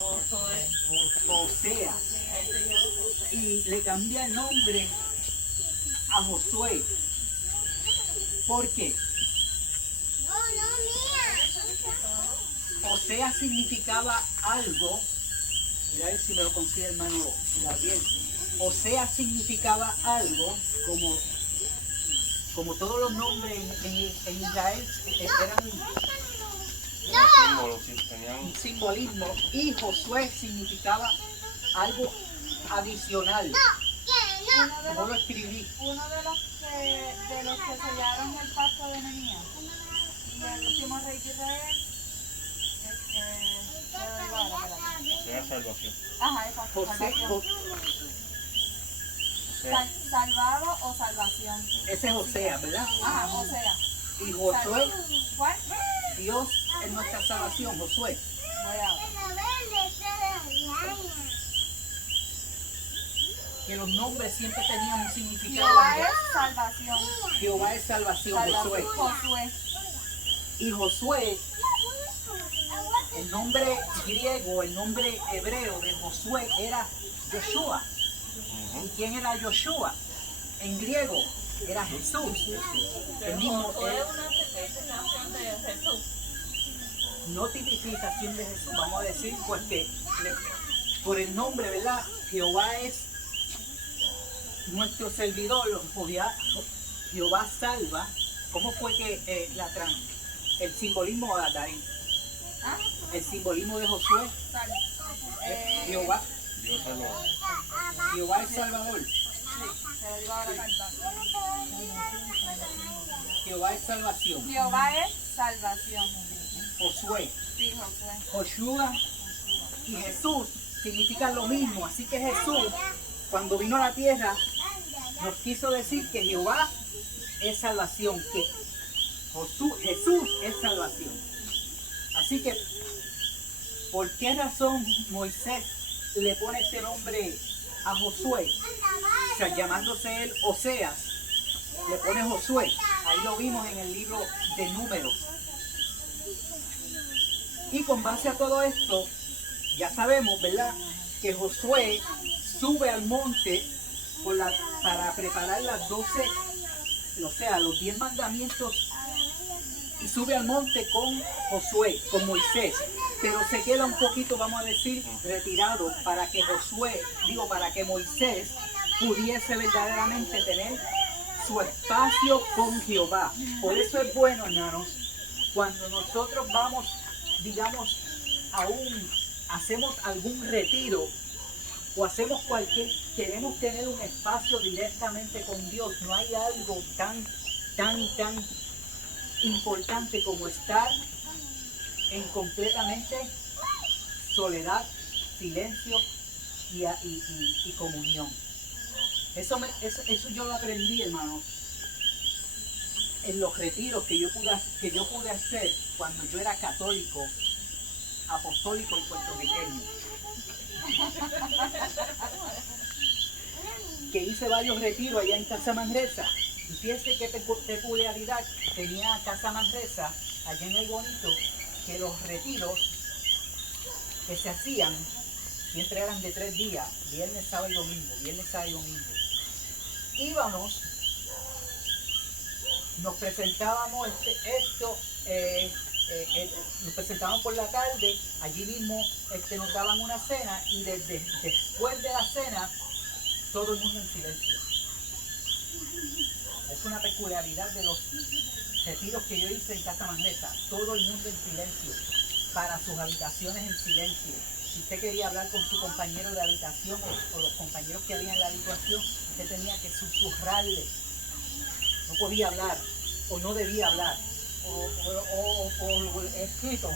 Osea, y le cambia el nombre a Josué. ¿Por qué? Osea significaba algo, mira a ver si me lo consigue hermano Gabriel. Osea significaba algo como todos los nombres en Israel eran un simbolismo, y Josué significaba algo adicional. No lo escribí. Uno de los que sellaron el pacto de Nehemías y el último rey de Israel, Sea salvación. ajá, exacto, salvación. Salvado o salvación. Ese es Osea, ¿verdad? Ajá, o sea. Y Josué, ¿Cuál? Dios es nuestra salvación, Josué. Voy a ver. Que los nombres siempre tenían un significado. Jehová es salvación. Jehová es salvación, Josué. Josué. Y Josué, el nombre griego, el nombre hebreo de Josué era Yoshua. ¿Y quién era Yoshua? En griego era Jesús. El mismo no tipificación de Jesús, vamos a decir, pues que por el nombre, ¿verdad? Jehová es nuestro servidor, Jehová salva. ¿Cómo fue que el simbolismo de Adán? ¿Ah? El simbolismo de Josué, Jehová. Dios salvador. Jehová es Salvador. Te lo digo ahora. Jehová es salvación. Jehová es salvación. Josué, Sí, Josué. Joshua y Jesús significan lo mismo. Así que Jesús, cuando vino a la tierra, nos quiso decir que Jehová es salvación, que Jesús es salvación. Así que, ¿por qué razón Moisés le pone este nombre a Josué? O sea, llamándose él Oseas, le pone Josué. Ahí lo vimos en el libro de Números. Y con base a todo esto, ya sabemos, ¿verdad?, que Josué sube al monte para preparar las 12, o sea, los 10 mandamientos, y sube al monte con Josué, con Moisés, pero se queda un poquito, vamos a decir, retirado para que para que Moisés pudiese verdaderamente tener su espacio con Jehová. Por eso es bueno, hermanos, cuando nosotros vamos, digamos, hacemos algún retiro o queremos tener un espacio directamente con Dios. No hay algo tan importante como estar en completamente soledad, silencio y comunión. Eso yo lo aprendí, hermano, en los retiros que yo pude hacer cuando yo era católico, apostólico y puertorriqueño. Que hice varios retiros allá en Casa Manresa. Y fíjense qué peculiaridad tenía Casa Manresa allá en El Bonito, que los retiros que se hacían siempre eran de 3 días, viernes, sábado y domingo, Íbamos, nos presentábamos nos presentábamos por la tarde, allí mismo nos daban una cena, y después de la cena todo el mundo en silencio. Es una peculiaridad de los retiros que yo hice en Casa Manresa, todo el mundo en silencio, para sus habitaciones en silencio. Si usted quería hablar con su compañero de habitación o los compañeros que había en la habitación, usted tenía que susurrarle. No podía hablar o no debía hablar. O escrito.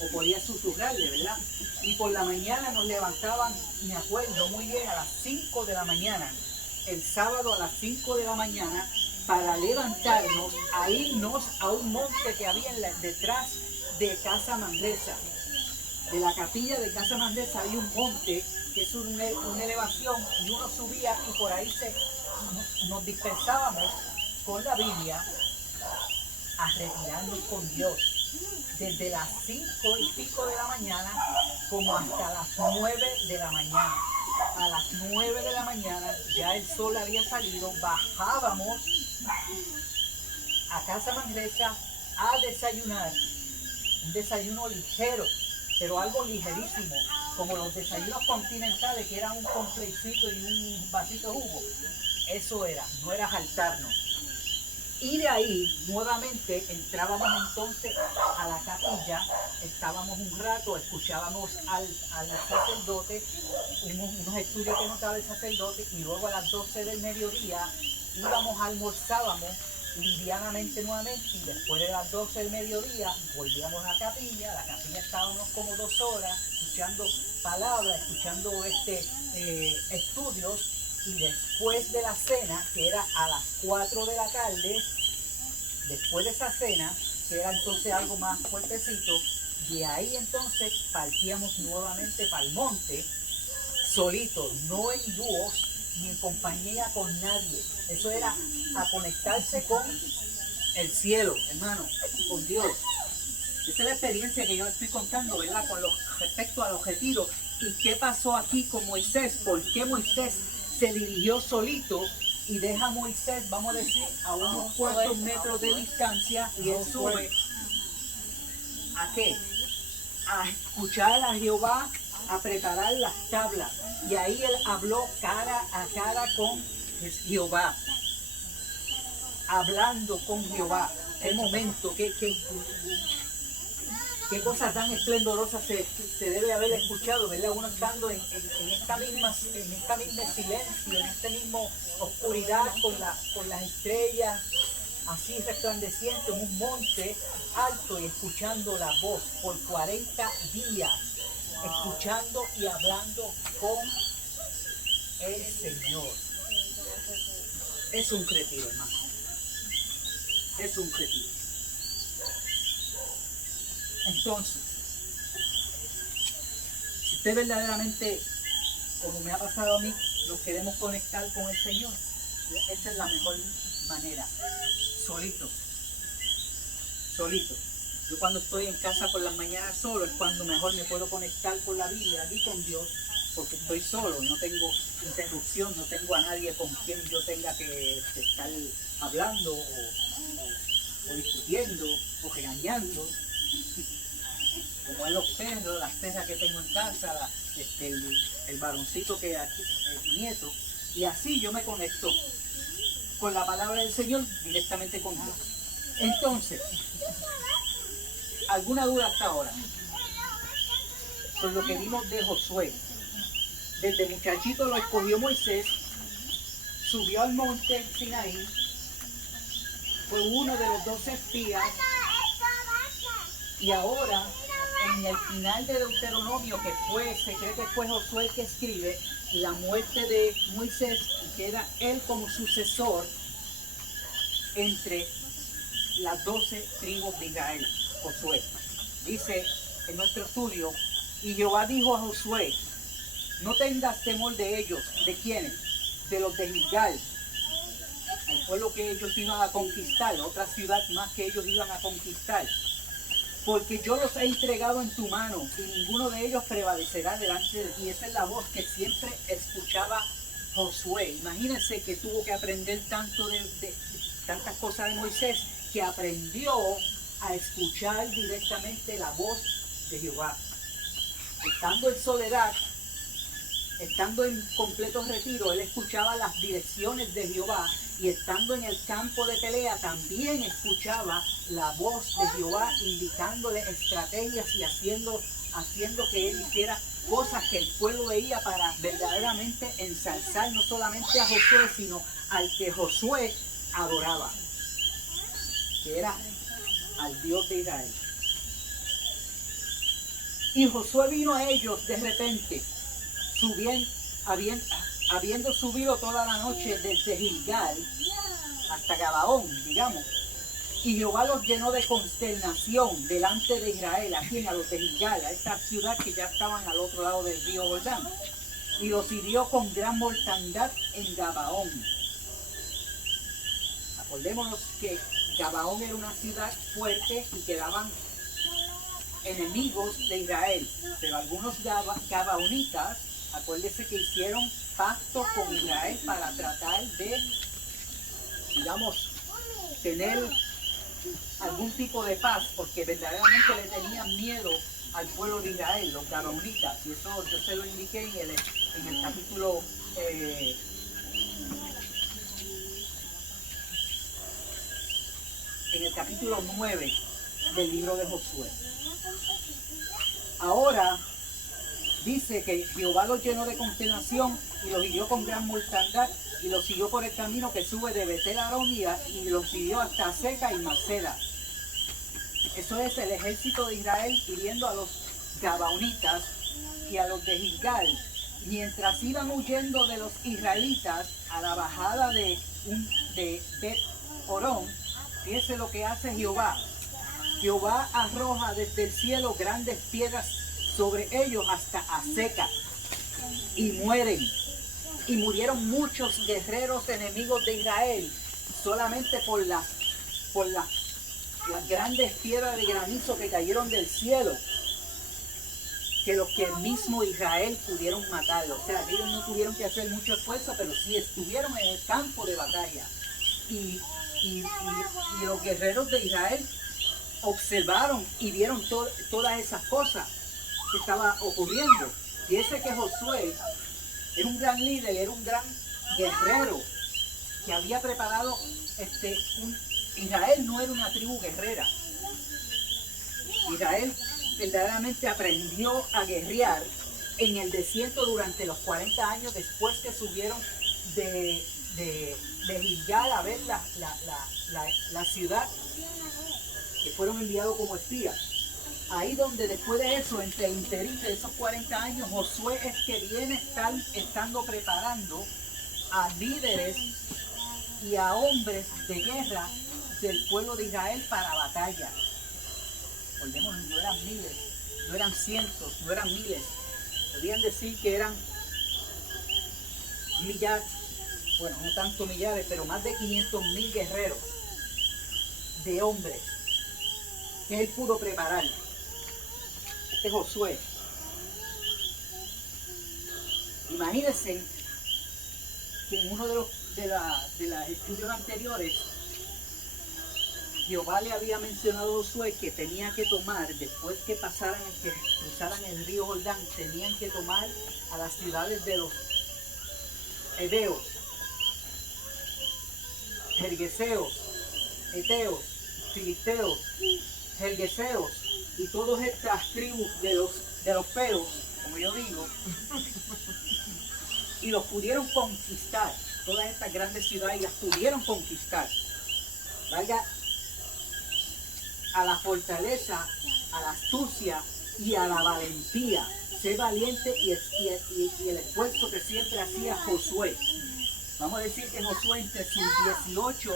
O podía susurrarle, ¿verdad? Y por la mañana nos levantaban, me acuerdo muy bien, a las 5 de la mañana, el sábado a las 5 de la mañana, para levantarnos a irnos a un monte que había detrás de Casa Manresa. De la capilla de Casa Manresa había un monte que es una elevación, y uno subía y por ahí nos dispersábamos con la Biblia a retirarnos con Dios. desde las 5:00 de la mañana como hasta las 9 de la mañana. A las 9 de la mañana ya el sol había salido, bajábamos a Casa Manresa a desayunar, un desayuno ligero, pero algo ligerísimo, como los desayunos continentales que eran un completito y un vasito de jugo. Eso era, no era jaltarnos. Y de ahí nuevamente entrábamos entonces a la capilla, estábamos un rato, escuchábamos al sacerdote, unos estudios que nos daba el sacerdote, y luego a las 12 del mediodía íbamos, almorzábamos livianamente nuevamente, y después de las 12 del mediodía volvíamos a la capilla estábamos como 2 horas escuchando palabras, escuchando estudios, y después de la cena, que era a las 4 de la tarde, después de esa cena, que era entonces algo más fuertecito, de ahí entonces partíamos nuevamente para el monte, solitos, no en dúos, ni en compañía con nadie. Eso era a conectarse con el cielo, hermano, con Dios. Esa es la experiencia que yo estoy contando, ¿verdad? Respecto a los retiros. ¿Y qué pasó aquí con Moisés? ¿Por qué Moisés se dirigió solito y deja a Moisés, vamos a decir, a unos cuantos metros de distancia, y él sube? ¿A qué? A escuchar a Jehová, a preparar las tablas. Y ahí él habló cara a cara con Jehová, hablando con Jehová. Qué momento, qué cosas tan esplendorosas se debe haber escuchado, ¿verdad? Uno estando en esta misma silencio, en esta misma oscuridad, con las estrellas así resplandecientes en un monte alto, y escuchando la voz por 40 días, escuchando y hablando con el Señor. Es un retiro, hermano. Es un retiro. Entonces, si usted verdaderamente, como me ha pasado a mí, nos queremos conectar con el Señor, esta es la mejor manera. Solito. Yo cuando estoy en casa por las mañanas solo, es cuando mejor me puedo conectar con la Biblia y con Dios, porque estoy solo, no tengo interrupción, no tengo a nadie con quien yo tenga que estar hablando o discutiendo o regañando, como es los perros, las perras que tengo en casa, el varoncito que aquí, el nieto, y así yo me conecto con la palabra del Señor directamente con Dios. Entonces, ¿alguna duda hasta ahora? Con lo que vimos de Josué. Desde muchachito lo escogió Moisés, subió al monte Sinaí, fue uno de los 12 espías, y ahora en el final de Deuteronomio, se cree que fue Josué el que escribe la muerte de Moisés, y queda él como sucesor entre las 12 tribus de Israel. Josué dice en nuestro estudio: y Jehová dijo a Josué, no tengas temor de ellos. ¿De quiénes? De los de Gilgal, el pueblo que ellos iban a conquistar, otra ciudad más que ellos iban a conquistar, porque yo los he entregado en tu mano, y ninguno de ellos prevalecerá delante de ti. Esa es la voz que siempre escuchaba Josué. Imagínense que tuvo que aprender tantas cosas de Moisés, que aprendió a escuchar directamente la voz de Jehová. Estando en soledad, estando en completo retiro, él escuchaba las direcciones de Jehová, y estando en el campo de pelea también escuchaba la voz de Jehová, indicándole estrategias y haciendo que él hiciera cosas que el pueblo veía, para verdaderamente ensalzar no solamente a Josué, sino al que Josué adoraba, que era al Dios de Israel. Y Josué vino a ellos de repente, habiendo subido toda la noche desde Gilgal hasta Gabaón, digamos. Y Jehová los llenó de consternación delante de Israel, aquí a los de Gilgal, a esta ciudad que ya estaban al otro lado del río Jordán. Y los hirió con gran mortandad en Gabaón. Acordémonos que Gabaón era una ciudad fuerte y quedaban enemigos de Israel. Pero algunos gabaonitas, acuérdense que hicieron pacto con Israel para tratar de, digamos, tener algún tipo de paz, porque verdaderamente le tenían miedo al pueblo de Israel, los gabaonitas. Y eso yo se lo indiqué en el capítulo en el capítulo 9 del libro de Josué. Ahora dice que Jehová los llenó de consternación y los hirió con gran mortandad y los siguió por el camino que sube de Betel a Aronía y los siguió hasta Seca y Maceda. Eso es el ejército de Israel hiriendo a los gabaonitas y a los de Gilgal, mientras iban huyendo de los israelitas a la bajada de Bet Orón. Fíjese lo que hace Jehová. Jehová arroja desde el cielo grandes piedras sobre ellos hasta Aseca y mueren. Y murieron muchos guerreros enemigos de Israel solamente por las grandes piedras de granizo que cayeron del cielo, que los que el mismo Israel pudieron matarlos. O sea, que ellos no tuvieron que hacer mucho esfuerzo, pero sí estuvieron en el campo de batalla. Y los guerreros de Israel observaron y vieron todas esas cosas que estaban ocurriendo. Y ese que Josué era un gran líder, era un gran guerrero que había preparado Israel no era una tribu guerrera. Israel verdaderamente aprendió a guerrear en el desierto durante los 40 años después que subieron de Gilgal a ver la ciudad, que fueron enviados como espías. Ahí donde después de eso, entre el interín de esos 40 años, Josué es que viene estando preparando a líderes y a hombres de guerra del pueblo de Israel para batalla. Recordemos, no eran miles, no eran cientos, no eran miles. Podrían decir que eran millares, bueno, no tanto millares, pero más de 500,000 guerreros de hombres que él pudo preparar. Este Josué. Imagínense que en uno de los estudios anteriores, Jehová le había mencionado a Josué que tenía que tomar, después que cruzaran el río Jordán, tenían que tomar a las ciudades de los heveos, gergeseos, eteos, filisteos, gergeseos y todas estas tribus de los feos, como yo digo, y los pudieron conquistar. Todas estas grandes ciudades las pudieron conquistar. Valga a la fortaleza, a la astucia y a la valentía. Sé valiente y el esfuerzo que siempre hacía Josué. Vamos a decir que Josué entre sus 18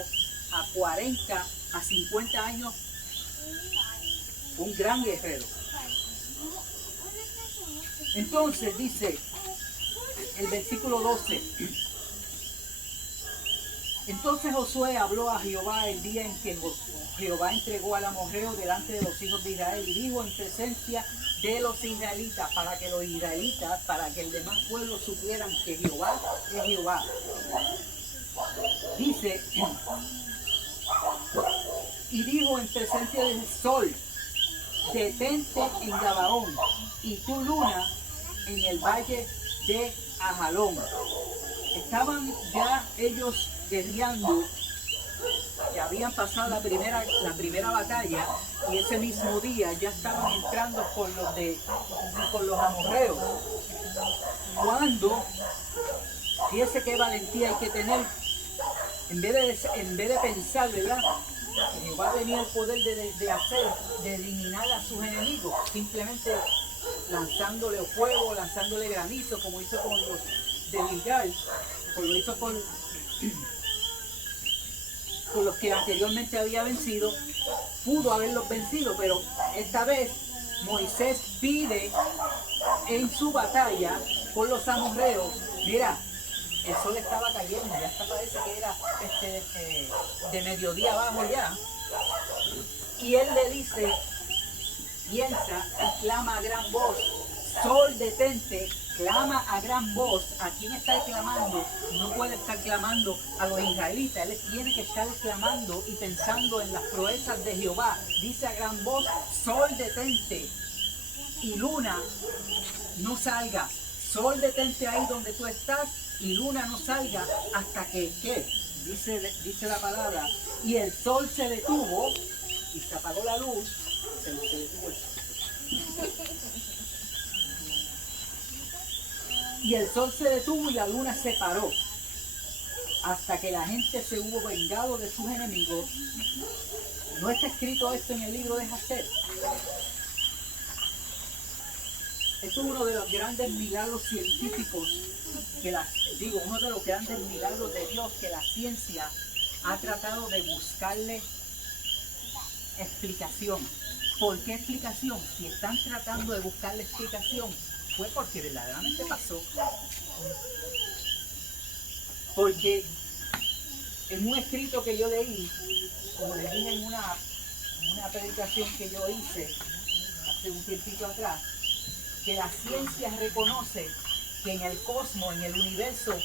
a 40 a 50 años, un gran guerrero. Entonces dice el versículo 12. Entonces Josué habló a Jehová el día en que Jehová entregó al amorreo delante de los hijos de Israel y dijo en presencia de los israelitas, para que los israelitas, para que el demás pueblo supieran que Jehová es Jehová. Dice, y dijo en presencia del sol, detente en Gabaón y tu luna en el valle de Ajalón. Estaban ya ellos guerreando, que habían pasado la primera batalla, y ese mismo día ya estaban entrando con los amorreos. Cuando, fíjese qué valentía hay que tener, en vez de pensar, ¿verdad?, que Jehová tenía el poder de eliminar a sus enemigos, simplemente lanzándole fuego, lanzándole granizo, como hizo con los de Gilgal, como lo hizo con los que anteriormente había vencido. Pudo haberlos vencido, pero esta vez Moisés pide en su batalla por los amorreos. Mira, el sol estaba cayendo, ya hasta parece que era de mediodía abajo ya, y él le dice piensa y clama a gran voz. Sol, detente, clama a gran voz. ¿A quién está clamando? No puede estar clamando a los israelitas. Él tiene que estar clamando y pensando en las proezas de Jehová. Dice a gran voz, sol, detente. Y luna, no salgas. Sol, detente ahí donde tú estás. Y luna, no salga hasta que, ¿qué? Dice la palabra. Y el sol se detuvo y se apagó la luz. Se detuvo el sol. Y el sol se detuvo y la luna se paró, hasta que la gente se hubo vengado de sus enemigos. ¿No está escrito esto en el libro de Jasher? Esto es uno de los grandes milagros científicos, uno de los grandes milagros de Dios que la ciencia ha tratado de buscarle explicación. ¿Por qué explicación? Si están tratando de buscarle explicación, fue porque verdaderamente pasó. Porque en un escrito que yo leí, como les dije en una predicación que yo hice hace un tiempito atrás, que la ciencia reconoce que en el cosmos, en el universo,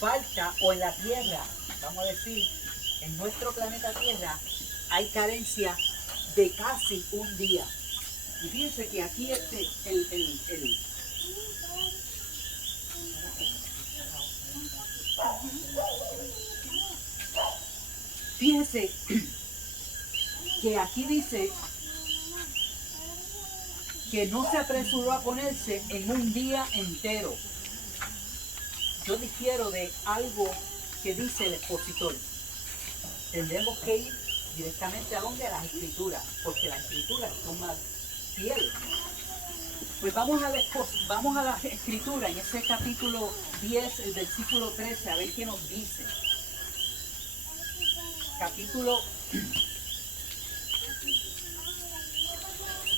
falta, o en la Tierra, vamos a decir, en nuestro planeta Tierra, hay carencia de casi un día. Y fíjense que aquí fíjense que aquí dice que no se apresuró a ponerse en un día entero. Yo difiero de algo que dice el expositor. Tendremos que ir directamente a donde, a las escrituras, porque las escrituras son más fieles. Pues vamos a la escritura, en ese capítulo 10, el versículo 13, a ver qué nos dice. Capítulo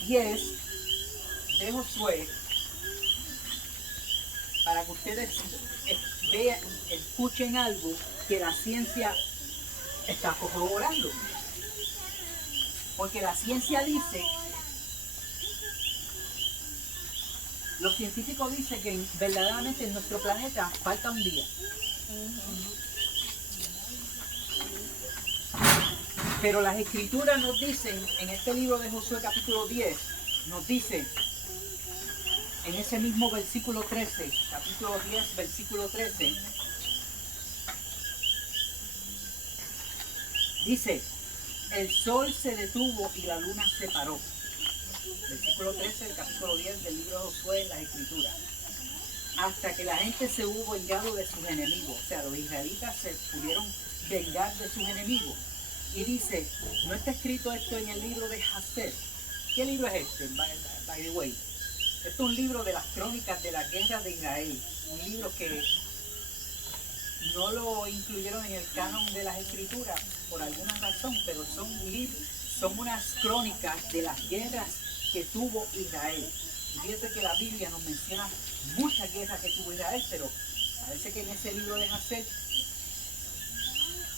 10 de Josué, para que ustedes vean, escuchen algo que la ciencia está corroborando. Porque la ciencia dice, los científicos dicen que verdaderamente en nuestro planeta falta un día. Pero las escrituras nos dicen, en este libro de Josué capítulo 10, nos dice, en ese mismo versículo 13, capítulo 10, versículo 13, dice, el sol se detuvo y la luna se paró. Versículo 13 del capítulo 10 del libro de Josué en las escrituras. Hasta que la gente se hubo vengado de sus enemigos. O sea, los israelitas se pudieron vengar de sus enemigos. Y dice, no está escrito esto en el libro de Jasher. ¿Qué libro es este? By the way. Esto es un libro de las crónicas de la guerra de Israel. Un libro que no lo incluyeron en el canon de las escrituras por alguna razón, pero son unas crónicas de las guerras que tuvo Israel. Y fíjate que la Biblia nos menciona muchas guerras que tuvo Israel, pero parece que en ese libro de Jasher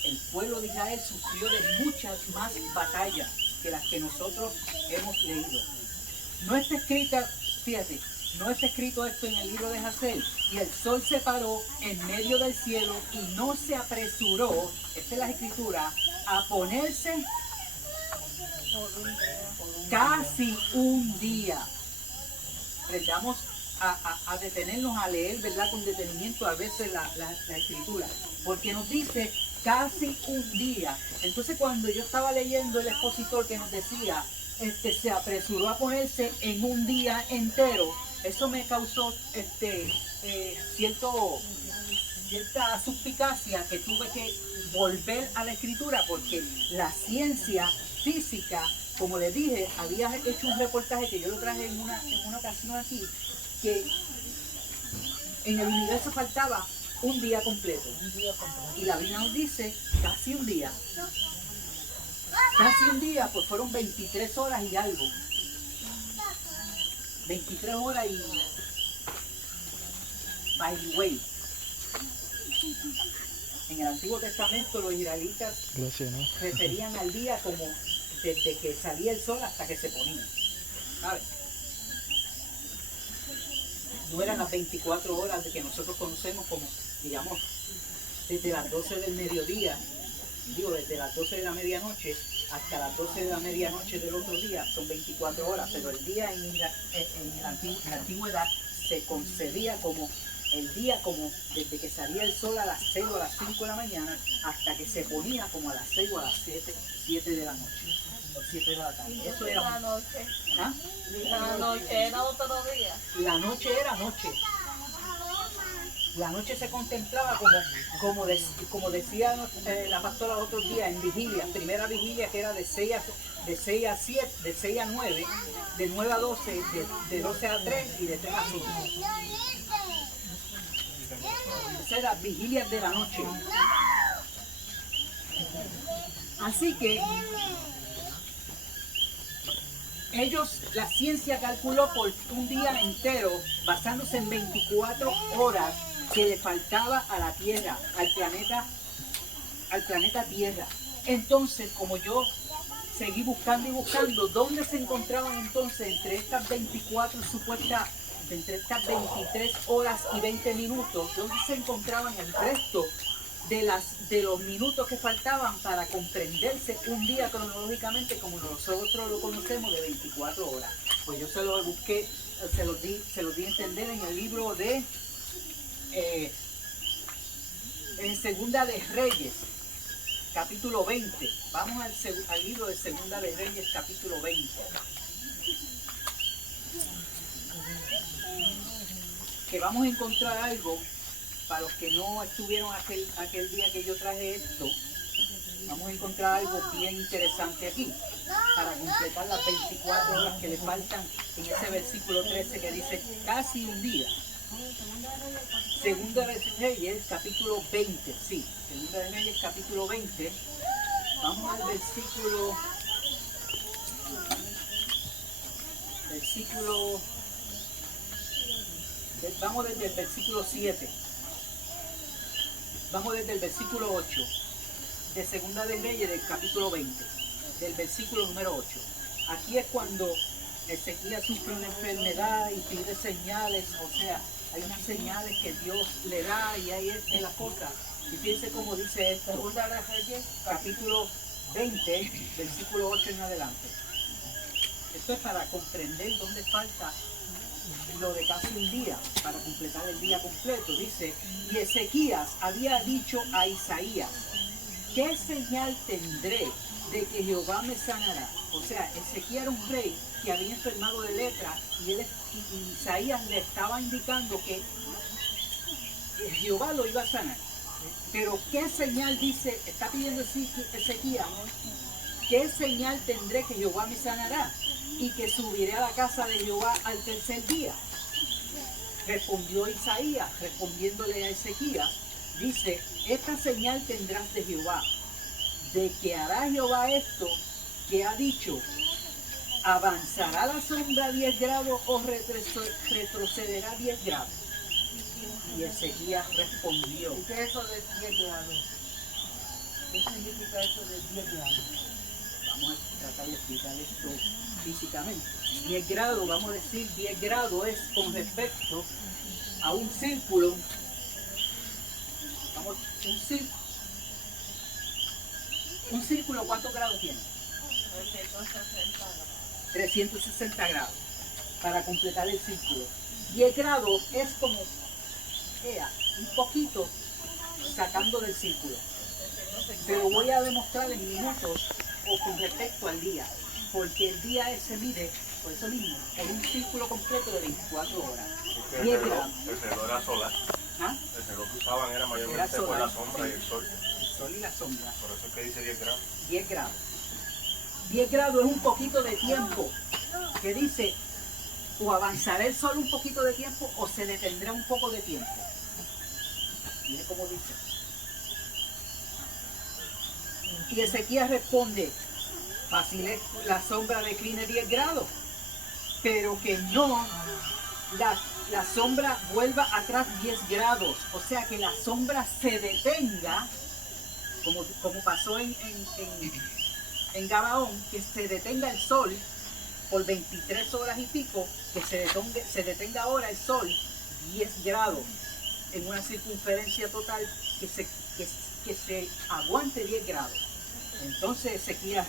el pueblo de Israel sufrió de muchas más batallas que las que nosotros hemos leído. No está escrita, fíjate, no está escrito esto en el libro de Jasher. Y el sol se paró en medio del cielo y no se apresuró, esta es la escritura, a ponerse casi un día. Aprendamos a detenernos a leer, ¿verdad? Con detenimiento a veces la escritura, porque nos dice casi un día. Entonces cuando yo estaba leyendo el expositor que nos decía, se apresuró a ponerse en un día entero, eso me causó cierta suspicacia, que tuve que volver a la escritura, porque la ciencia física, como les dije, había hecho un reportaje que yo lo traje en una ocasión aquí, que en el universo faltaba un día completo. Y la Biblia nos dice casi un día. Casi un día, pues fueron 23 horas y algo. 23 horas y... By the way, en el Antiguo Testamento los israelitas referían al día como desde que salía el sol hasta que se ponía. ¿sabes? No eran las 24 horas de que nosotros conocemos como, digamos, desde las 12 del mediodía, digo, desde las 12 de la medianoche hasta las 12 de la medianoche del otro día, son 24 horas, pero el día en la antigüedad se concebía como el día como desde que salía el sol a las 6 o a las 5 de la mañana hasta que se ponía como a las 6 o a las 7 de la noche, o 7 de la tarde. Eso era La noche. ¿ah? La noche era otro día. La noche era noche. La noche se contemplaba como decía la pastora el otro día en vigilia, primera vigilia que era de 6 a 7, de 6 a 9, de 9 a 12, de 12 a 3 y de 3 a 5. Esas eran vigilias de la noche. Así que la ciencia calculó por un día entero, basándose en 24 horas que le faltaba a la Tierra, al planeta Tierra. Entonces, como yo seguí buscando y buscando, ¿dónde se encontraban entonces entre estas 24 supuestas, entre estas 23 horas y 20 minutos, dónde se encontraban el resto de los minutos que faltaban para comprenderse un día cronológicamente como nosotros lo conocemos de 24 horas? Pues yo se lo busqué, se los di a entender en el libro de en Segunda de Reyes, capítulo 20. Vamos al libro de Segunda de Reyes, capítulo 20. Que vamos a encontrar algo, para los que no estuvieron aquel día que yo traje esto, vamos a encontrar algo bien interesante aquí, para completar las 24 horas que le faltan en ese versículo 13 que dice casi un día. Segunda de Reyes, capítulo 20, sí, Segunda de Reyes, capítulo 20, vamos al vamos desde el versículo 7, vamos desde el versículo 8, de Segunda de Reyes, del capítulo 20, del versículo número 8. Aquí es cuando Ezequías sufre una enfermedad y pide señales, o sea, hay unas señales que Dios le da y ahí es la cosa. Y fíjense cómo dice esto, Segunda de Reyes, capítulo 20, versículo 8 en adelante. Esto es para comprender dónde falta lo de casi un día, para completar el día completo. Dice, y Ezequías había dicho a Isaías, ¿qué señal tendré de que Jehová me sanará? O sea, Ezequías era un rey que había enfermado de lepra y Isaías le estaba indicando que Jehová lo iba a sanar. Pero ¿qué señal dice? Está pidiendo Ezequías, ¿qué señal tendré que Jehová me sanará? Y que subiré a la casa de Jehová al tercer día. Respondió Isaías, respondiéndole a Ezequías, dice, esta señal tendrás de Jehová, de que hará Jehová esto que ha dicho, ¿avanzará la sombra 10 grados o retrocederá 10 grados? Y Ezequías respondió. ¿Qué es eso de 10 grados? ¿Qué significa eso de 10 grados? Vamos a tratar de explicar esto físicamente. 10 grados, vamos a decir, 10 grados es con respecto a un círculo. Vamos, un círculo, ¿cuántos grados tiene? 360 grados. Para completar el círculo. 10 grados es como un poquito sacando del círculo. Se lo voy a demostrar en minutos o con respecto al día, porque el día se mide, por eso mismo, en un círculo completo de 24 horas. 10 grados. El reloj era solar. ¿Ah? El reloj que usaban era mayormente por la sombra y el sol. El sol y la sombra. Por eso es que dice 10 grados. 10 grados. 10 grados es un poquito de tiempo que dice, o avanzará el sol un poquito de tiempo o se detendrá un poco de tiempo. Mire cómo dice. Y Ezequías responde, fácil es la sombra decline 10 grados, pero que no la sombra vuelva atrás 10 grados, o sea que la sombra se detenga, como pasó en Gabaón, que se detenga el sol por 23 horas y pico, que se detenga ahora el sol 10 grados en una circunferencia total que se aguante 10 grados. Entonces Ezequías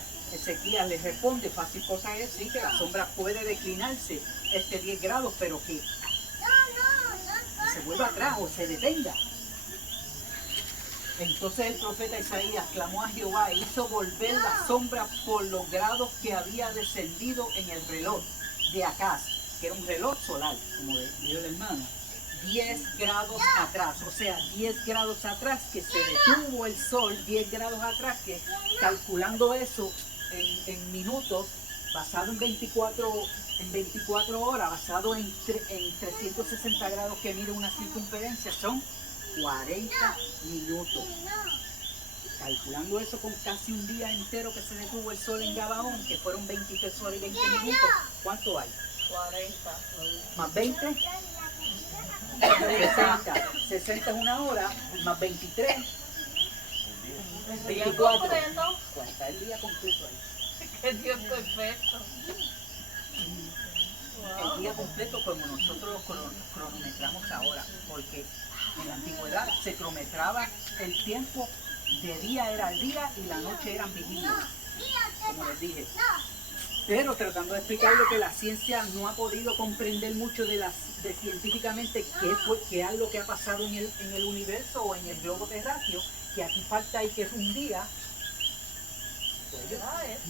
le responde, fácil cosa es decir que la sombra puede declinarse 10 grados, pero que se vuelva atrás o se detenga. Entonces el profeta Isaías clamó a Jehová e hizo volver la sombra por los grados que había descendido en el reloj de Acaz, que era un reloj solar, como dijo la hermana, 10 grados atrás, o sea, 10 grados atrás que se detuvo el sol, 10 grados atrás, que calculando eso en minutos, basado en 24 horas, basado en 360 grados que mide una circunferencia, son 40 minutos. Calculando eso con casi un día entero que se detuvo el sol en Gabaón, que fueron 23 horas y 20 minutos, ¿cuánto hay? 40. ¿Más 20? 60. 60 es una hora, más 23, El día 24. completo. ¿Cuánto es el día completo ahí? Que Dios perfecto. El día completo como nosotros lo cronometramos ahora, porque en la antigüedad se cronometraba el tiempo, de día era el día y la noche eran vigilias, como les dije. Pero tratando de explicar lo que la ciencia no ha podido comprender mucho de científicamente qué es lo que ha pasado en el universo o en el globo terráqueo, que aquí falta y que es un día, pues ellos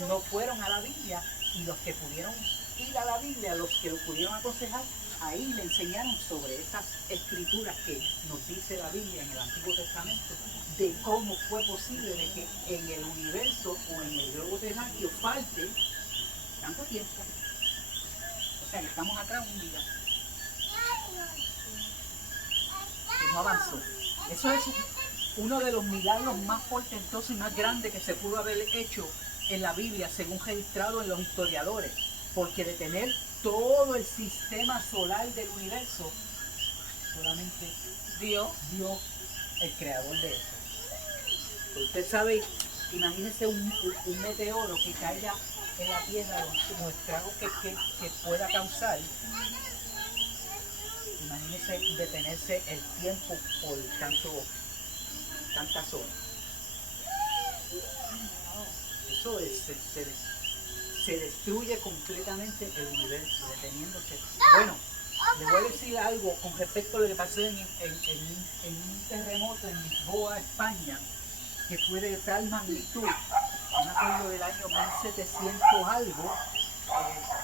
no fueron a la Biblia, y los que pudieron ir a la Biblia, los que lo pudieron aconsejar, ahí le enseñaron sobre esas escrituras que nos dice la Biblia en el Antiguo Testamento, de cómo fue posible de que en el universo o en el globo terráqueo falte tanto tiempo. O sea que estamos atrás un día. Que no avanzó. Eso es uno de los milagros más portentosos y más grandes que se pudo haber hecho en la Biblia, según registrado en los historiadores. Porque detener todo el sistema solar del universo, solamente Dios, el creador de eso. Usted sabe, imagínese un meteoro que caiga en la Tierra, los estragos que pueda causar. Imagínese detenerse el tiempo por tantas horas. Eso se destruye completamente el universo, deteniéndose. Bueno, les voy a decir algo con respecto a lo que pasó en un terremoto en Lisboa, España, que fue de tal magnitud. Me acuerdo del año 1700 algo.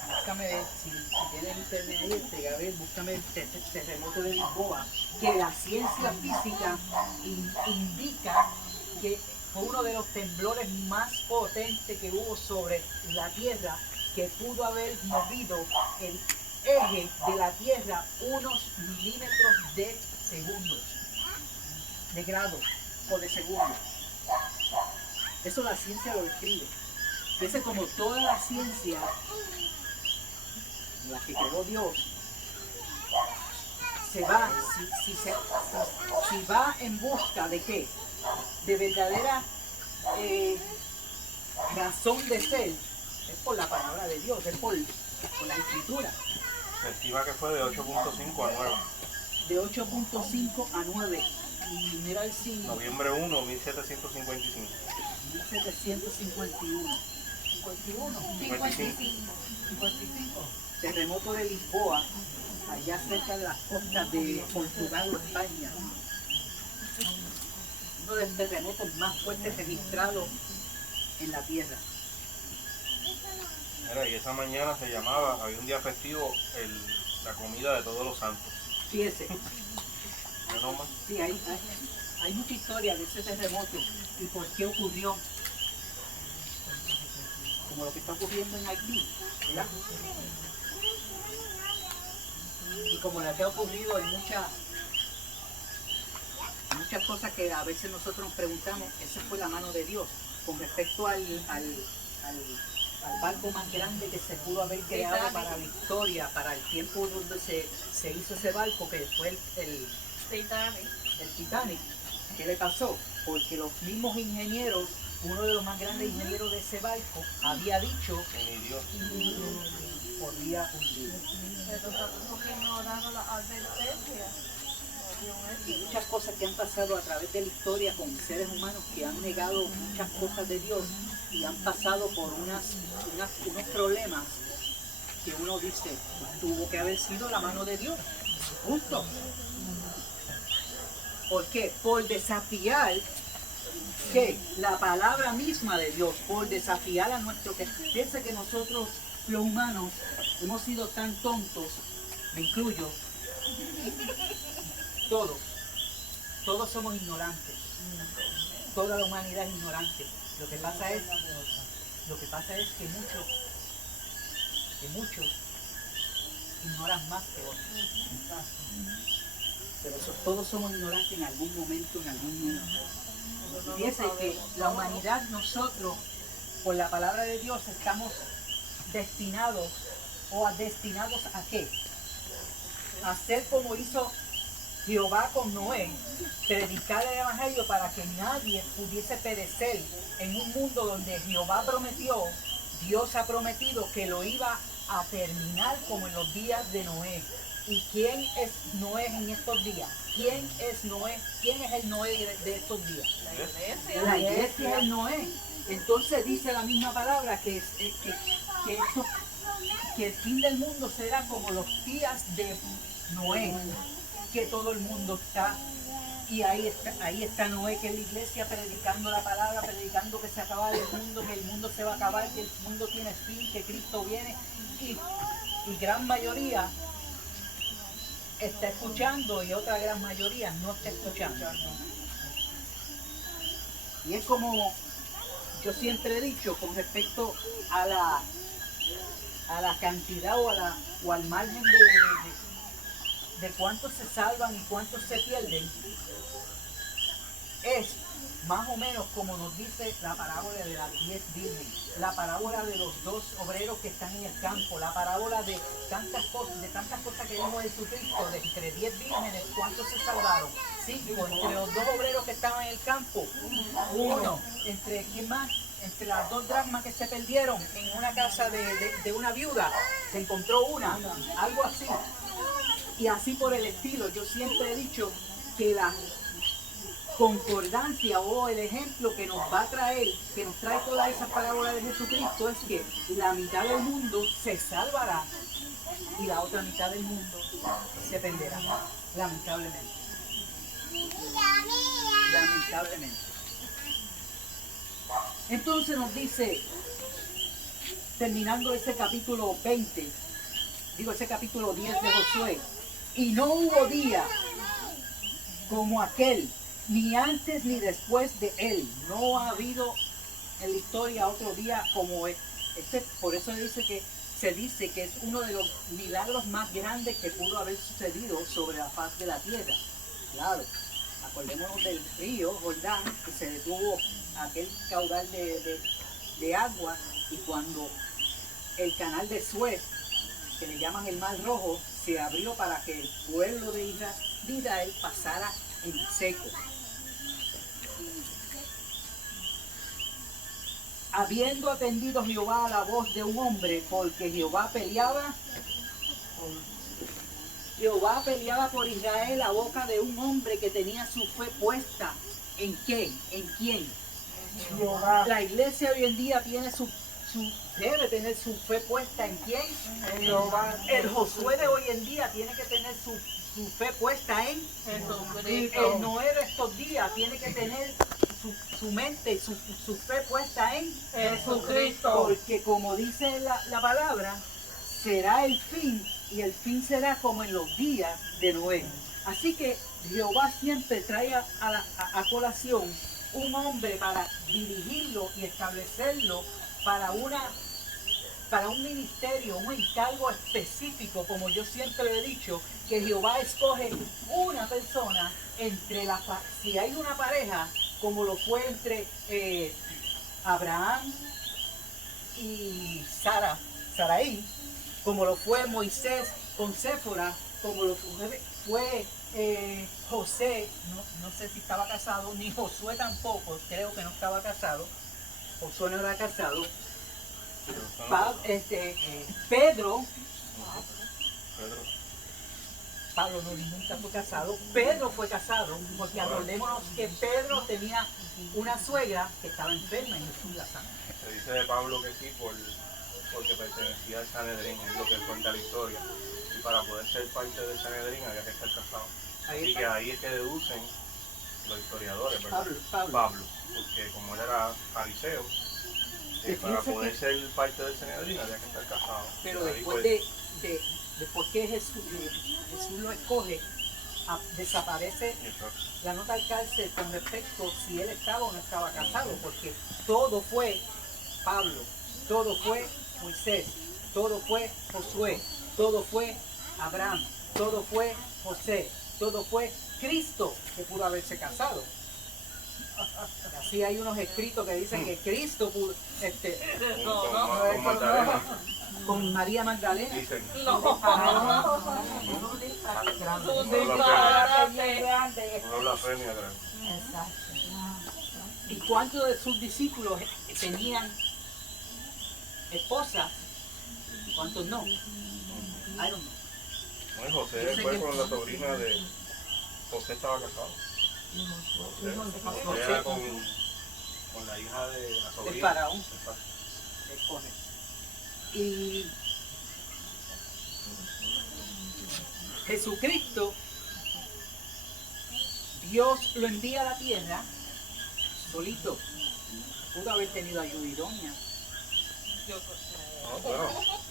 Búscame, si tienes internet ahí, Gabriel, búscame el terremoto de Lisboa, que la ciencia física indica que fue uno de los temblores más potentes que hubo sobre la Tierra, que pudo haber movido el eje de la Tierra unos milímetros de segundos, de grado o de segundo. Eso la ciencia lo describe. Ese, como toda la ciencia, la que creó Dios, se va, si va en busca de qué, de verdadera razón de ser, es por la palabra de Dios, es por la escritura. Se estima que fue de 8.5 a 9. De 8.5 a 9. Y mira el signo. Noviembre 1, 1755. 1751. 51. 55. Terremoto de Lisboa, allá cerca de las costas de Portugal o España. Uno de los terremotos más fuertes registrados en la Tierra. Mira, y esa mañana se llamaba, había un día festivo, la comida de todos los santos. Fíjese, ¿No más? sí, hay mucha historia de ese terremoto y por qué ocurrió, como lo que está ocurriendo en Haití, ¿verdad? Y como lo que ha ocurrido en muchas cosas que a veces nosotros nos preguntamos, esa fue la mano de Dios con respecto al barco más grande que se pudo haber creado Titanic. para la historia, para el tiempo donde se hizo ese barco, que fue el Titanic. ¿Qué le pasó? Porque los mismos ingenieros, uno de los más grandes ingenieros de ese barco, había dicho, En Dios. podía hundir. Pero nosotros porque ignoramos las advertencias. Y muchas cosas que han pasado a través de la historia con seres humanos que han negado muchas cosas de Dios y han pasado por unos problemas que uno dice, tuvo que haber sido la mano de Dios. Justo. ¿Por qué? Por desafiar que la palabra misma de Dios, por desafiar a nuestro que piensa que nosotros los humanos hemos sido tan tontos, me incluyo, todos somos ignorantes, toda la humanidad es ignorante. Lo que pasa es que muchos ignoran más que otros. Pero todos somos ignorantes en algún momento, en algún mundo. Fíjense que la humanidad, nosotros, por la palabra de Dios, estamos destinados a ¿qué? A ser como hizo Jehová con Noé, predicar el evangelio para que nadie pudiese perecer en un mundo donde Jehová prometió, Dios ha prometido que lo iba a terminar como en los días de Noé. ¿Y quién es Noé en estos días? ¿Quién es Noé? ¿Quién es el Noé de estos días? La iglesia es el Noé. Entonces dice la misma palabra que el fin del mundo será como los días de Noé, que todo el mundo está. Y ahí está Noé, que es la iglesia, predicando la palabra, predicando que se acaba el mundo, que el mundo se va a acabar, que el mundo tiene fin, que Cristo viene. Y gran mayoría está escuchando y otra gran mayoría no está escuchando. Y es como yo siempre he dicho con respecto a la cantidad o al margen de cuántos se salvan y cuántos se pierden, es más o menos como nos dice la parábola de las 10 vírgenes, la parábola de los 2 obreros que están en el campo, la parábola de tantas cosas que dijo Jesucristo, de entre 10 vírgenes, ¿cuántos se salvaron? 5, entre los 2 obreros que estaban en el campo, 1, entre ¿quién más? Entre las 2 dracmas que se perdieron en una casa de una viuda, se encontró una, algo así. Y así por el estilo. Yo siempre he dicho que la concordancia o el ejemplo que nos va a traer, que nos trae todas esas parábolas de Jesucristo, es que la mitad del mundo se salvará y la otra mitad del mundo se perderá, lamentablemente. Lamentablemente. Entonces nos dice, terminando ese capítulo 20, ese capítulo 10 de Josué, y no hubo día como aquel, ni antes ni después de él. No ha habido en la historia otro día como este. Por eso se dice que es uno de los milagros más grandes que pudo haber sucedido sobre la faz de la tierra. Claro, acordémonos del río Jordán, que se detuvo aquel caudal de agua, y cuando el canal de Suez, que le llaman el Mar Rojo, se abrió para que el pueblo de Israel pasara en seco. Habiendo atendido Jehová a la voz de un hombre, porque Jehová peleaba por Israel a boca de un hombre que tenía su fe puesta ¿en quién? ¿En quién? Jehová. La iglesia hoy en día tiene debe tener su fe puesta ¿en quién? Jehová. El Josué de hoy en día tiene que tener su fe puesta en Jesucristo. El Noé de estos días tiene que tener su mente, su fe puesta en Jesucristo. Porque como dice la palabra, será el fin, y el fin será como en los días de Noé. Así que Jehová siempre trae a colación un hombre para dirigirlo y establecerlo para un ministerio, un encargo específico. Como yo siempre he dicho, que Jehová escoge una persona si hay una pareja, como lo fue entre Abraham y Sarai, como lo fue Moisés con Séfora, como lo fue José, no sé si estaba casado, ni Josué tampoco, creo que no estaba casado, Josué no era casado, Pedro, Pedro. Pablo no, nunca fue casado, Pedro fue casado, porque acordémonos que Pedro tenía una suegra que estaba enferma y Jesús la sanó. Se dice de Pablo que sí porque pertenecía al Sanedrín, es lo que cuenta la historia. Y para poder ser parte del Sanedrín había que estar casado. Así que ahí es que deducen los historiadores, ¿verdad? Pablo, porque como él era fariseo, para poder ser parte del Sanedrín había que estar casado. Pero Ahí después después que Jesús lo escoge, desaparece la nota al cárcel con respecto si él estaba o no estaba casado, porque todo fue Pablo, todo fue Moisés, todo fue Josué, todo fue Abraham, todo fue José, todo fue Cristo que pudo haberse casado. Así hay unos escritos que dicen que Cristo pudo, con Magdalena. con María Magdalena. Dicen. No. Una blasfemia grande. ¿Y cuántos de sus discípulos tenían esposas? ¿Cuántos no? I don't know. No, y José fue con la sobrina de... José estaba casado. José era con la hija de la sobrina. El faraón. Exacto. Es correcto. Y Jesucristo, Dios lo envía a la tierra solito. Pudo haber tenido ayuda idónea. No, bueno,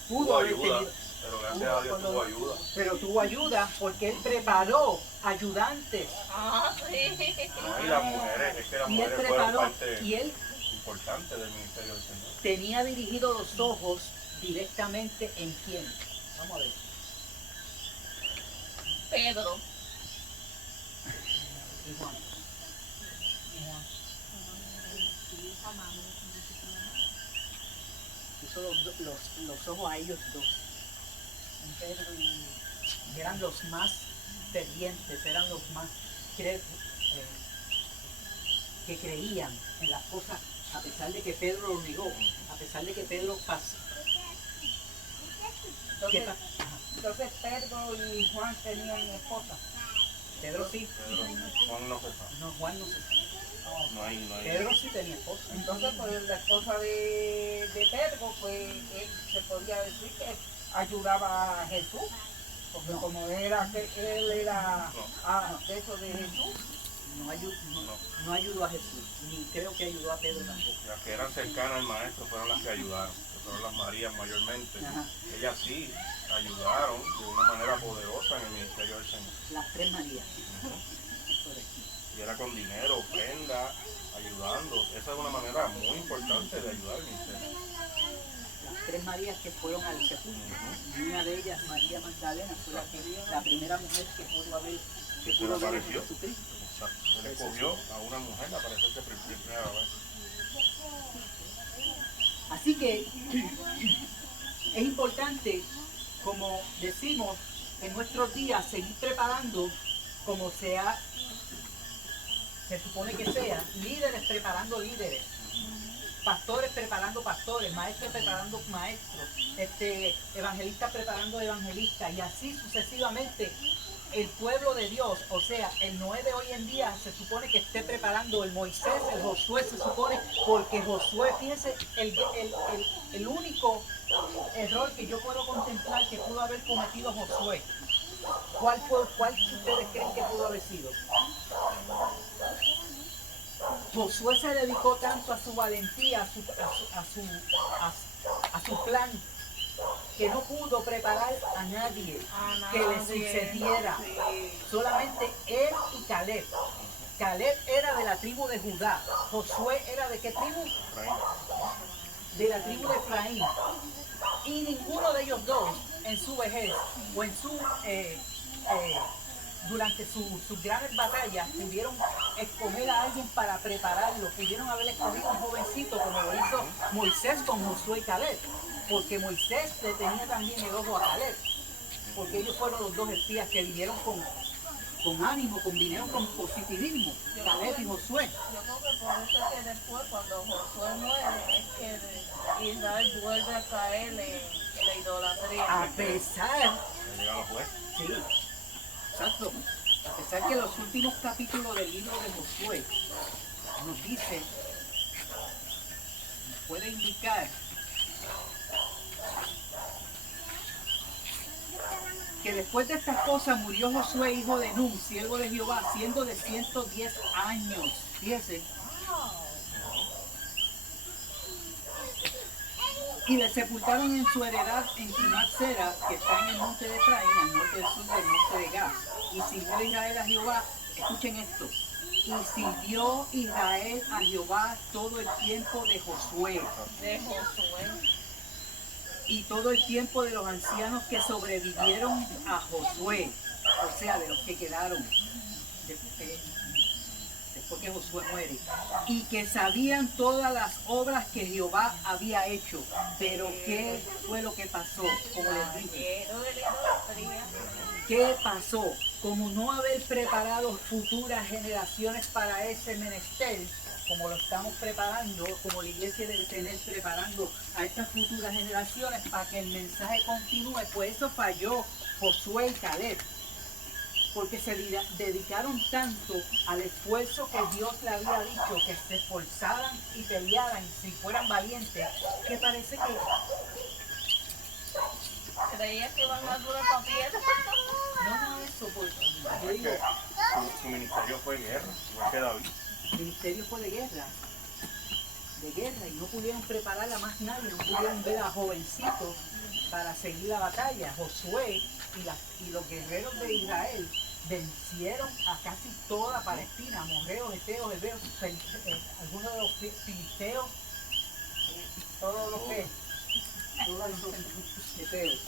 Pudo tuvo haber ayuda, tenido. pero gracias a Dios tuvo ayuda. Pero tuvo ayuda porque él preparó ayudantes. No, y las mujeres, es que las Y él mujeres fueron preparó parte y él importante del ministerio del Señor. tenía dirigido los ojos directamente en quién. Vamos a ver. Pedro. Y Juan. Puso los ojos a ellos dos. En Pedro y eran los más fervientes, eran los más que creían en las cosas, a pesar de que Pedro lo negó, a pesar de que Pedro pasó. Entonces Pedro y Juan tenían esposa. Pedro sí. Pedro, Juan no se sabe. No, Juan no se sabe. No hay. Pedro sí tenía esposa. Entonces, pues la esposa de Pedro, pues él se podía decir que ayudaba a Jesús, porque No. como él era de eso de Jesús. No ayudó a Jesús, ni creo que ayudó a Pedro tampoco. Las que eran cercanas al maestro fueron las que ayudaron, que fueron las Marías mayormente. Ajá. Ellas sí ayudaron de una manera poderosa en el ministerio del Señor. Las tres Marías. Y era con dinero, ofrenda, ayudando. Esa es una manera muy importante de ayudar al ministerio. Las tres Marías que fueron al sepulcro. Y una de ellas, María Magdalena, fue la primera mujer que pudo haber Que se le ver a apareció. Jesucristo. Exacto. Él escogió a una mujer, me parece que por primera vez. Así que es importante, como decimos, en nuestros días seguir preparando como se supone que sea, líderes preparando líderes, pastores preparando pastores, maestros preparando maestros, evangelistas preparando evangelistas, y así sucesivamente. El pueblo de Dios, o sea, el Noé de hoy en día se supone que esté preparando el Moisés, el Josué se supone, porque Josué, fíjense, el único error que yo puedo contemplar que pudo haber cometido Josué, ¿cuál ustedes creen que pudo haber sido? Josué se dedicó tanto a su valentía, a su plan, que no pudo preparar a nadie que le sucediera. Solamente él y Caleb. Caleb era de la tribu de Judá. Josué era de qué tribu? De la tribu de Efraín. Y ninguno de ellos dos en su vejez o en su durante sus grandes batallas pudieron escoger a alguien para prepararlo. Pudieron haber escogido a un jovencito como lo hizo Moisés con Josué y Caleb. Porque Moisés le tenía también el ojo a Caleb, porque ellos fueron los dos espías que vinieron con ánimo, vinieron con positivismo, Caleb y Josué. Yo creo que por eso es que después, cuando Josué muere, es que Israel vuelve a caer en la idolatría. A pesar, Llegan los jueces. sí, exacto, a pesar que los últimos capítulos del libro de Josué nos dice, nos puede indicar que después de estas cosas murió Josué, hijo de Nun, siervo de Jehová, siendo de 110 años. Fíjese. Y le sepultaron en su heredad en Timnat-Sera, que está en el monte de Efraín, al norte del sur del monte de Gaz. Y sirvió Israel a Jehová, escuchen esto, y sirvió Israel a Jehová todo el tiempo de Josué. De Josué. Y todo el tiempo de los ancianos que sobrevivieron a Josué, o sea, de los que quedaron después que Josué muere, y que sabían todas las obras que Jehová había hecho. Pero ¿qué fue lo que pasó? Como les dije, ¿qué pasó? Como no haber preparado futuras generaciones para ese menester, como lo estamos preparando, como la iglesia debe tener preparando a estas futuras generaciones para que el mensaje continúe, pues eso falló Josué y Caleb, porque se dedicaron tanto al esfuerzo que Dios le había dicho, que se esforzaran y pelearan, si fueran valientes, que parece que Creía que iban a durar para piedra. no eso, porque yo Es digo, que su ministerio fue guerra, igual que David. el ministerio fue de guerra, y no pudieron preparar a más nadie, no pudieron ver a jovencitos para seguir la batalla. Josué y los guerreros de Israel vencieron a casi toda Palestina, amorreos, heteos, hebreos, algunos de los filisteos, todos los que, todos esos heteos.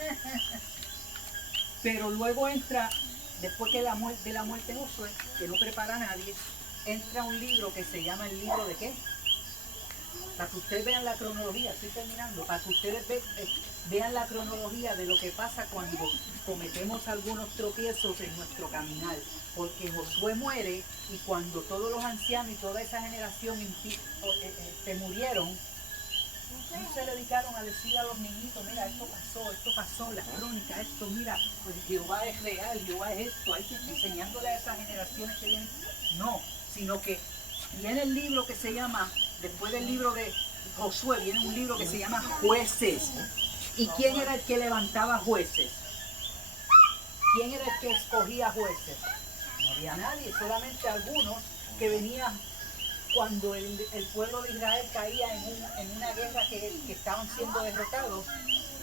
Pero luego entra, después que de la muerte de Josué, que no prepara a nadie, entra un libro que se llama el libro de ¿qué? Para que ustedes vean la cronología, estoy terminando, para que ustedes vean la cronología de lo que pasa cuando cometemos algunos tropiezos en nuestro caminar. Porque Josué muere, y cuando todos los ancianos y toda esa generación murieron, no se dedicaron a decir a los niñitos, mira, esto pasó, la crónica, esto, mira, pues Jehová es real, Jehová es esto, hay que enseñándole a esas generaciones que vienen. No, sino que viene el libro que se llama, después del libro de Josué, viene un libro que se llama Jueces. ¿Y quién era el que levantaba jueces? ¿Quién era el que escogía jueces? No había nadie, solamente algunos que venían cuando el pueblo de Israel caía en una guerra que estaban siendo derrotados.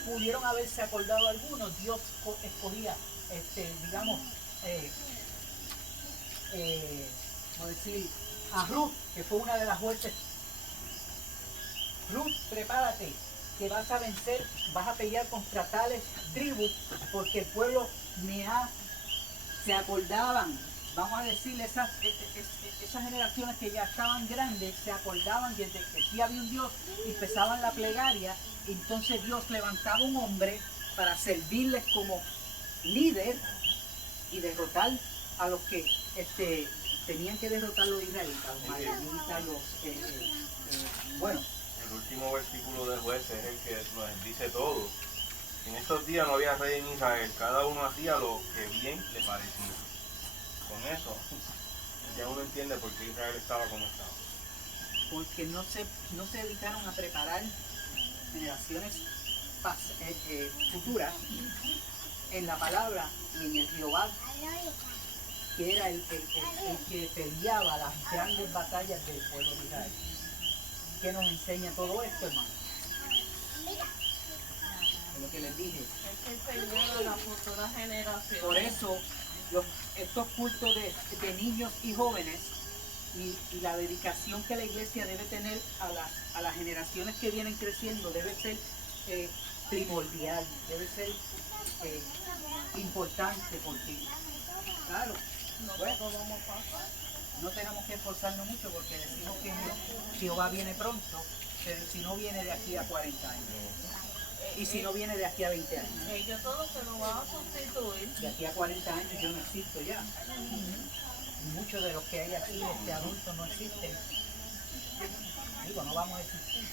Pudieron haberse acordado algunos. Dios escogía, como decir, a Ruth, que fue una de las jueces. Ruth, prepárate, que vas a vencer, vas a pelear contra tales tribus, porque el pueblo se acordaban, vamos a decirle, esas generaciones que ya estaban grandes, se acordaban de que sí había un Dios, y empezaban la plegaria, y entonces Dios levantaba un hombre para servirles como líder y derrotar a los que tenían que derrotar los israelitas, los madianitas, bueno. El último versículo de Jueces es el que nos dice todo. En estos días no había rey en Israel, cada uno hacía lo que bien le parecía. Con eso ya uno entiende por qué Israel estaba como estaba. Porque no se dedicaron a preparar generaciones futuras en la palabra y en el Jehová, que era el que peleaba las grandes batallas del pueblo de Israel. ¿Qué nos enseña todo esto, hermano? Es lo que les dije. Es que enseñar a la futura generación. Por eso, estos cultos de niños y jóvenes y la dedicación que la iglesia debe tener a las generaciones que vienen creciendo debe ser primordial, debe ser importante, porque, claro, no tenemos que esforzarnos mucho, porque decimos que Jehová viene pronto, pero si no viene de aquí a 40 años. Y si no viene de aquí a 20 años. Ellos todos se lo van a sustituir. De aquí a 40 años yo no existo ya. Muchos de los que hay aquí, adultos, no existen. Digo, no vamos a existir.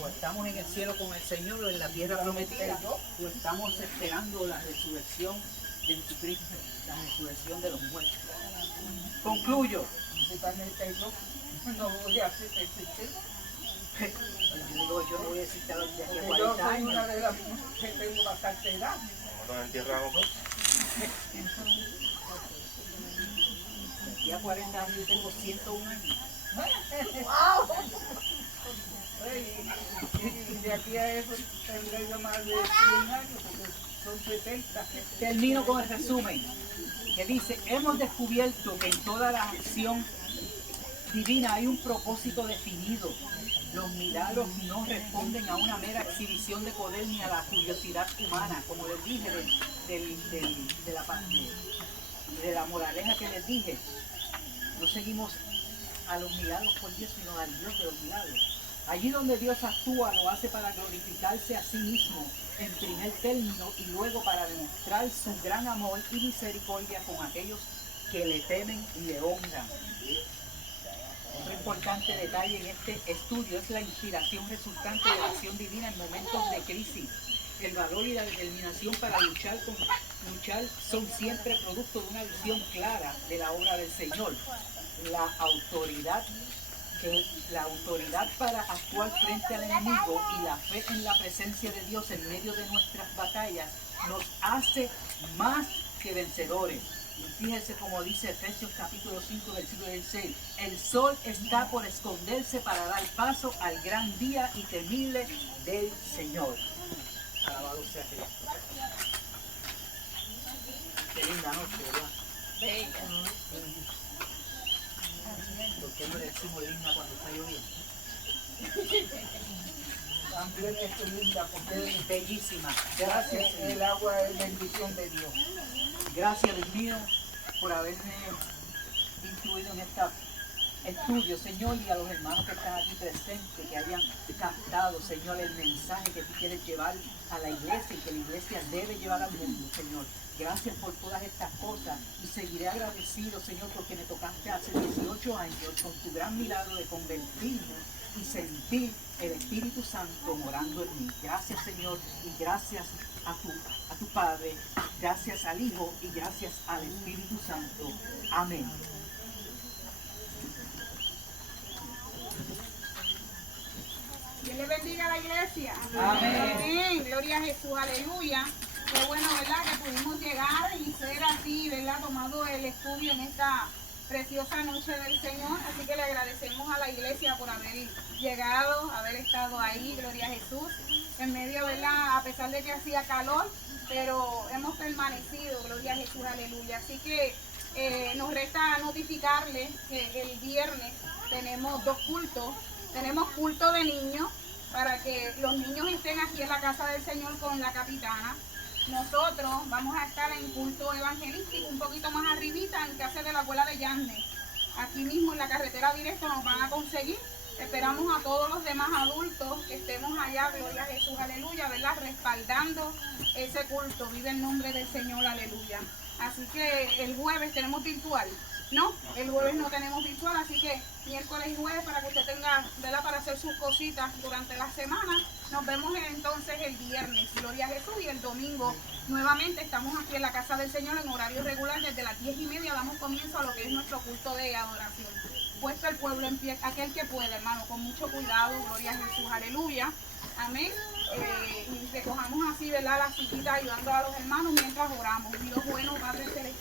O estamos en el cielo con el Señor o en la tierra prometida, o estamos esperando la resurrección de Jesucristo, la resurrección de los muertos. Concluyo. No voy a existir. Yo no voy a existir de aquí a Porque yo 40 soy una años. de las que tengo bastante edad. Nosotros entierramos dos. De aquí a 40 años yo tengo 101 años. Y de aquí a eso tendré yo más de 100 años, porque son 70. Termino con el resumen, que dice, hemos descubierto que en toda la acción divina hay un propósito definido. Los milagros no responden a una mera exhibición de poder ni a la curiosidad humana, como les dije de la moraleja que les dije. No seguimos a los milagros por Dios, sino al Dios de los milagros. Allí donde Dios actúa, lo hace para glorificarse a sí mismo en primer término y luego para demostrar su gran amor y misericordia con aquellos que le temen y le honran. Otro importante detalle en este estudio es la inspiración resultante de la acción divina en momentos de crisis. El valor y la determinación para luchar son siempre producto de una visión clara de la obra del Señor. La autoridad para actuar frente al enemigo y la fe en la presencia de Dios en medio de nuestras batallas nos hace más que vencedores. Y fíjense como dice Efesios capítulo 5 versículo 16, el sol está por esconderse para dar paso al gran día y temible del Señor. Alabado sea Cristo. Qué linda noche, ¿verdad? Bella. ¿Por qué no le decimos linda cuando está lloviendo? También es linda porque Bellísima. Gracias, Señor. el agua es bendición de Dios. Gracias, Dios mío, por haberme incluido en este estudio, Señor, y a los hermanos que están aquí presentes, que hayan captado, Señor, el mensaje que tú quieres llevar a la iglesia y que la iglesia debe llevar al mundo, Señor. Gracias por todas estas cosas y seguiré agradecido, Señor, porque me tocaste hace 18 años con tu gran milagro de convertirme y sentir el Espíritu Santo morando en mí. Gracias, Señor, y gracias a tu Padre, gracias al Hijo y gracias al Espíritu Santo. Amén. Dios le bendiga a la iglesia. Amén. Amén. Gloria a Jesús, aleluya. Qué bueno, ¿verdad? Que pudimos llegar y ser así, ¿verdad? Tomado el estudio en esta preciosa noche del Señor. Así que le agradecemos a la iglesia por haber llegado, haber estado ahí, gloria a Jesús. En medio, ¿verdad? A pesar de que hacía calor, pero hemos permanecido, gloria a Jesús, aleluya. Así que nos resta notificarles que el viernes tenemos 2 cultos. Tenemos culto de niños para que los niños estén aquí en la casa del Señor con la capitana. Nosotros vamos a estar en culto evangelístico un poquito más arribita en casa de la abuela de Yanne. Aquí mismo en la carretera directa nos van a conseguir. Esperamos a todos los demás adultos que estemos allá, gloria a Jesús, aleluya, ¿verdad? Respaldando ese culto. Vive el nombre del Señor, aleluya. Así que el jueves tenemos virtual. No, el jueves no tenemos virtual, así que miércoles y jueves para que usted tenga, ¿verdad? Para hacer sus cositas durante la semana. Nos vemos entonces el viernes, gloria a Jesús, y el domingo nuevamente estamos aquí en la casa del Señor en horario regular. Desde las 10:30 damos comienzo a lo que es nuestro culto de adoración. Puesto el pueblo en pie, aquel que pueda, hermano, con mucho cuidado, gloria a Jesús, aleluya, amén. Y recojamos así, ¿verdad? La citita ayudando a los hermanos mientras oramos. Dios bueno, Padre celestial.